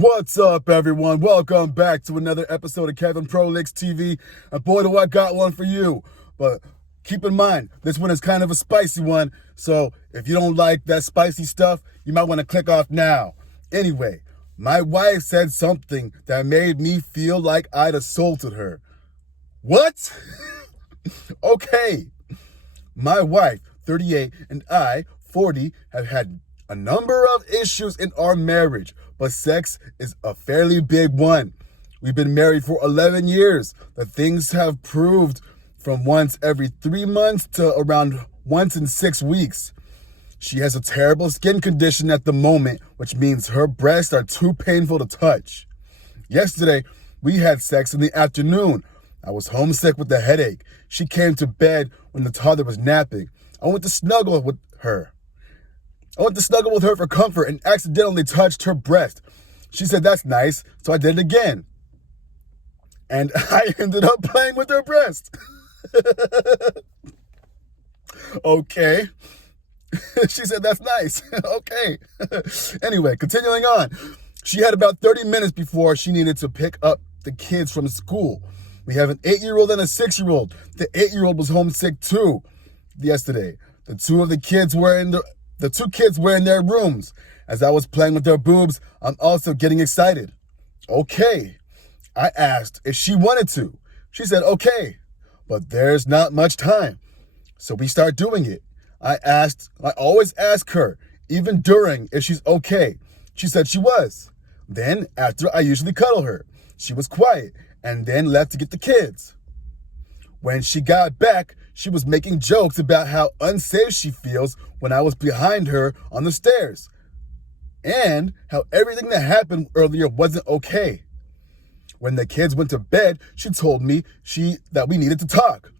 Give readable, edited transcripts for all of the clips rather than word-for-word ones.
What's up, everyone? Welcome back to another episode of Kevin Prolix TV. And boy, do I got one for you. But keep in mind, this one is kind of a spicy one. So if you don't like that spicy stuff, you might want to click off now. Anyway, my wife said something that made me feel like I'd assaulted her. What? Okay. My wife, 38, and I, 40, have had a number of issues in our marriage, but sex is a fairly big one. We've been married for 11 years. The things have proved from once every 3 months to around once in 6 weeks. She has a terrible skin condition at the moment, which means her breasts are too painful to touch. Yesterday, we had sex in the afternoon. I was homesick with a headache. She came to bed when the toddler was napping. I went to snuggle with her for comfort and accidentally touched her breast. She said, "That's nice," so I did it again. And I ended up playing with her breast. Okay. She said, "That's nice." Okay. Anyway, continuing on. She had about 30 minutes before she needed to pick up the kids from school. We have an 8-year-old and a 6-year-old. The 8-year-old was homesick too yesterday. The two kids were in their rooms. As I was playing with their boobs, I'm also getting excited. Okay. I asked if she wanted to. She said, okay, but there's not much time. So we start doing it. I always ask her, even during, if she's okay. She said she was. Then, after, I usually cuddle her. She was quiet and then left to get the kids. When she got back, she was making jokes about how unsafe she feels when I was behind her on the stairs, and how everything that happened earlier wasn't okay. When the kids went to bed, she told me that we needed to talk.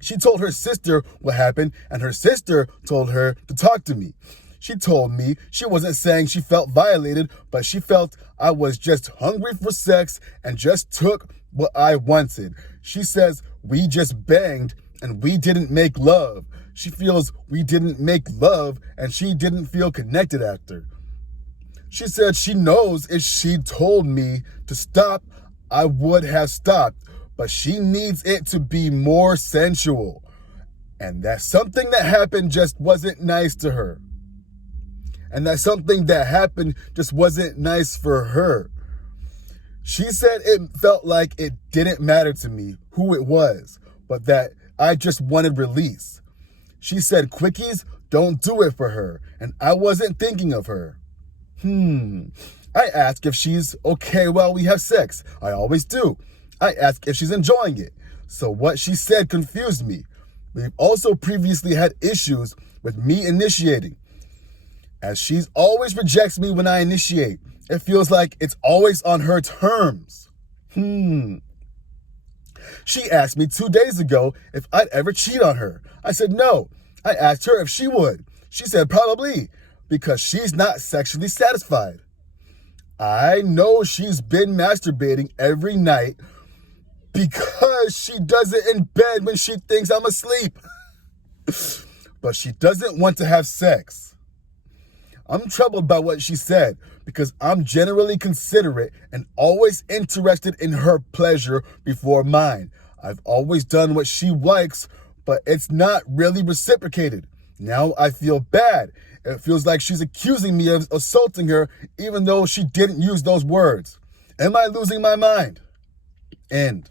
She told her sister what happened, and her sister told her to talk to me. She told me she wasn't saying she felt violated, but she felt I was just hungry for sex and just took what I wanted. She says we just banged and we didn't make love. She feels we didn't make love and she didn't feel connected after. She said she knows if she told me to stop, I would have stopped, but she needs it to be more sensual. And that something that happened just wasn't nice to her. And that something that happened just wasn't nice for her. She said it felt like it didn't matter to me who it was, but that I just wanted release. She said quickies don't do it for her, and I wasn't thinking of her. I ask if she's okay while we have sex. I always do. I ask if she's enjoying it. So what she said confused me. We've also previously had issues with me initiating, as she always rejects me when I initiate. It feels like it's always on her terms. She asked me 2 days ago if I'd ever cheat on her. I said no. I asked her if she would. She said probably, because she's not sexually satisfied. I know she's been masturbating every night because she does it in bed when she thinks I'm asleep. But she doesn't want to have sex. I'm troubled by what she said because I'm generally considerate and always interested in her pleasure before mine. I've always done what she likes, but it's not really reciprocated. Now I feel bad. It feels like she's accusing me of assaulting her even though she didn't use those words. Am I losing my mind? End.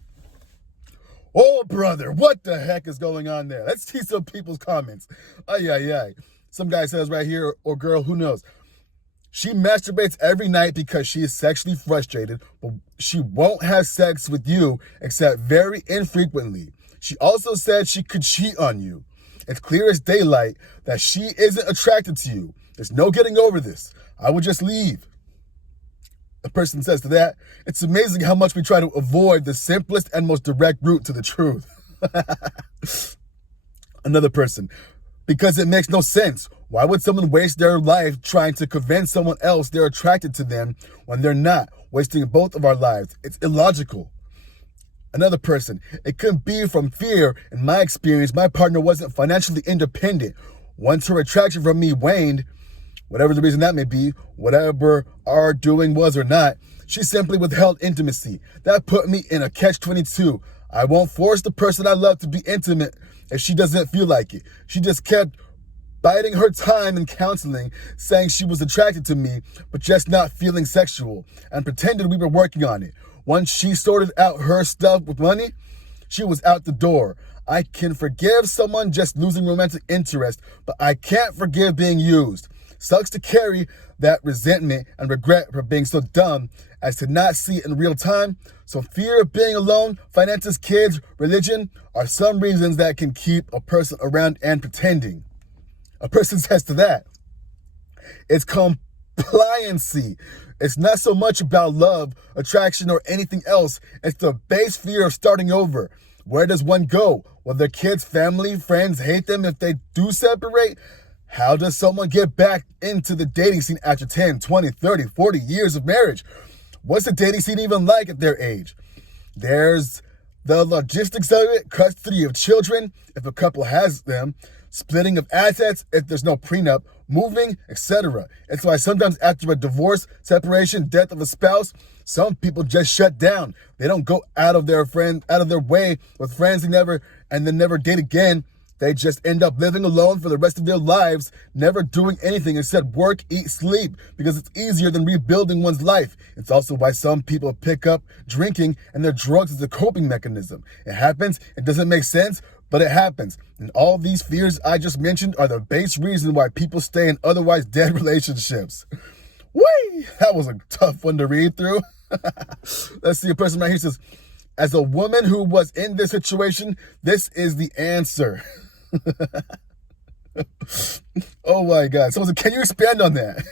Oh, brother, what the heck is going on there? Let's see some people's comments. Ay. Some guy says right here, or girl, who knows? She masturbates every night because she is sexually frustrated, but she won't have sex with you except very infrequently. She also said she could cheat on you. It's clear as daylight that she isn't attracted to you. There's no getting over this. I would just leave. The person says to that, it's amazing how much we try to avoid the simplest and most direct route to the truth. Another person, because it makes no sense. Why would someone waste their life trying to convince someone else they're attracted to them when they're not, wasting both of our lives? It's illogical. Another person, it could be from fear. In my experience, my partner wasn't financially independent. Once her attraction from me waned, Whatever the reason that may be, whatever our doing was or not, she simply withheld intimacy. That put me in a catch-22. I won't force the person I love to be intimate if she doesn't feel like it. She just kept biding her time in counseling, saying she was attracted to me, but just not feeling sexual, and pretended we were working on it. Once she sorted out her stuff with money, she was out the door. I can forgive someone just losing romantic interest, but I can't forgive being used. Sucks to carry that resentment and regret for being so dumb as to not see it in real time. So fear of being alone, finances, kids, religion are some reasons that can keep a person around and pretending. A person says to that, it's compliancy. It's not so much about love, attraction, or anything else. It's the base fear of starting over. Where does one go? Will their kids, family, friends hate them if they do separate? How does someone get back into the dating scene after 10, 20, 30, 40 years of marriage? What's the dating scene even like at their age? There's the logistics of it, custody of children, if a couple has them, splitting of assets if there's no prenup, moving, etc. It's why sometimes after a divorce, separation, death of a spouse, some people just shut down. They don't go out of their way with friends and then never date again. They just end up living alone for the rest of their lives, never doing anything except work, eat, sleep, because it's easier than rebuilding one's life. It's also why some people pick up drinking and their drugs as a coping mechanism. It happens, it doesn't make sense, but it happens. And all these fears I just mentioned are the base reason why people stay in otherwise dead relationships. Whee! That was a tough one to read through. Let's see, a person right here says, as a woman who was in this situation, this is the answer. Oh my God. So can you expand on that?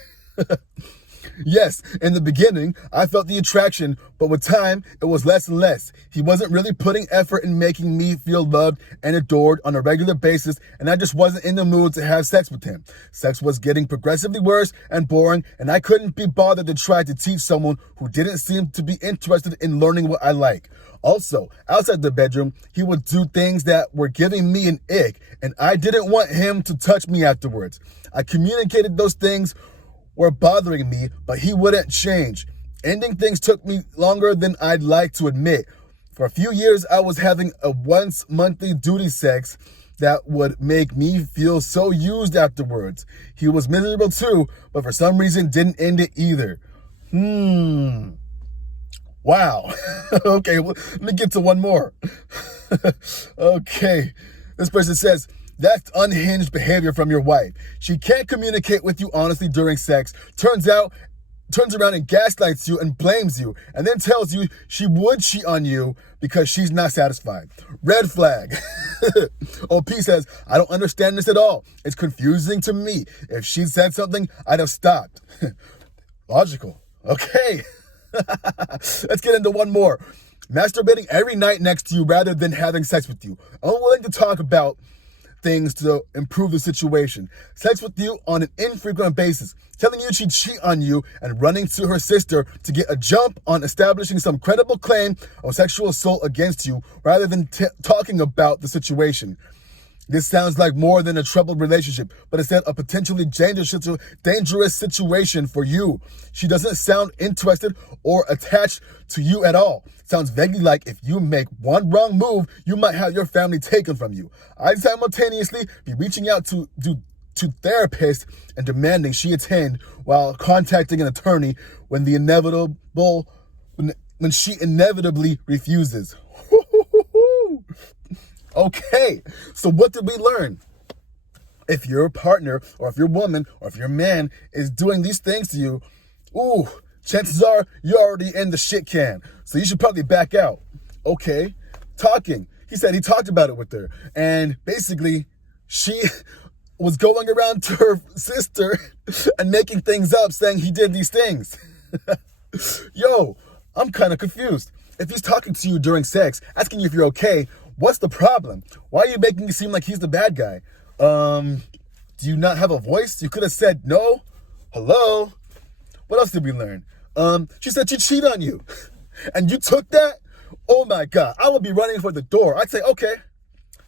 Yes, in the beginning, I felt the attraction, but with time, it was less and less. He wasn't really putting effort in making me feel loved and adored on a regular basis, and I just wasn't in the mood to have sex with him. Sex was getting progressively worse and boring, and I couldn't be bothered to try to teach someone who didn't seem to be interested in learning what I like. Also, outside the bedroom, he would do things that were giving me an ick, and I didn't want him to touch me afterwards. I communicated those things were bothering me, but he wouldn't change. Ending things took me longer than I'd like to admit. For a few years, I was having a once monthly duty sex that would make me feel so used afterwards. He was miserable too, but for some reason didn't end it either. Wow. Okay, well, let me get to one more. Okay. This person says, that's unhinged behavior from your wife. She can't communicate with you honestly during sex, turns around and gaslights you and blames you, and then tells you she would cheat on you because she's not satisfied. Red flag. OP says, I don't understand this at all. It's confusing to me. If she said something, I'd have stopped. Logical. Okay. Let's get into one more. Masturbating every night next to you rather than having sex with you. Unwilling to talk about things to improve the situation. Sex with you on an infrequent basis. Telling you she'd cheat on you and running to her sister to get a jump on establishing some credible claim of sexual assault against you rather than talking about the situation. This sounds like more than a troubled relationship, but instead a potentially dangerous situation for you. She doesn't sound interested or attached to you at all. Sounds vaguely like if you make one wrong move, you might have your family taken from you. I'd simultaneously be reaching out to therapists and demanding she attend while contacting an attorney when she inevitably refuses. Okay, so what did we learn? If your partner or if your woman or if your man is doing these things to you, chances are you're already in the shit can. So you should probably back out. Okay, talking. He said he talked about it with her. And basically, she was going around to her sister and making things up saying he did these things. Yo, I'm kind of confused. If he's talking to you during sex, asking you if you're okay, what's the problem? Why are you making it seem like he's the bad guy? Do you not have a voice? You could have said no. Hello? What else did we learn? She said she cheated on you. And you took that? Oh my God. I would be running for the door. I'd say, okay,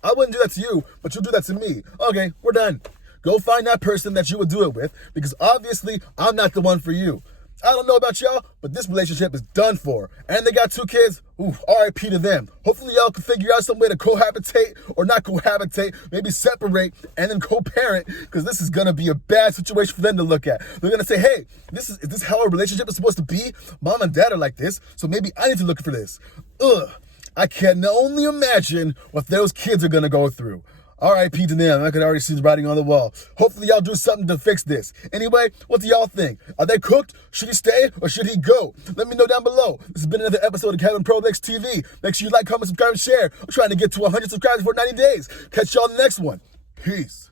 I wouldn't do that to you, but you'll do that to me. Okay, we're done. Go find that person that you would do it with, because obviously I'm not the one for you. I don't know about y'all, but this relationship is done for. And they got 2 kids. Ooh, RIP to them. Hopefully y'all can figure out some way to cohabitate, or not cohabitate, maybe separate and then co-parent, because this is gonna be a bad situation for them to look at. They're gonna say, hey, is this how a relationship is supposed to be? Mom and dad are like this, so maybe I need to look for this. Ugh, I can only imagine what those kids are gonna go through. R.I.P. to them. I could already see the writing on the wall. Hopefully y'all do something to fix this. Anyway, what do y'all think? Are they cooked? Should he stay or should he go? Let me know down below. This has been another episode of Kevin Prolix TV. Make sure you like, comment, subscribe, and share. I'm trying to get to 100 subscribers for 90 days. Catch y'all in the next one. Peace.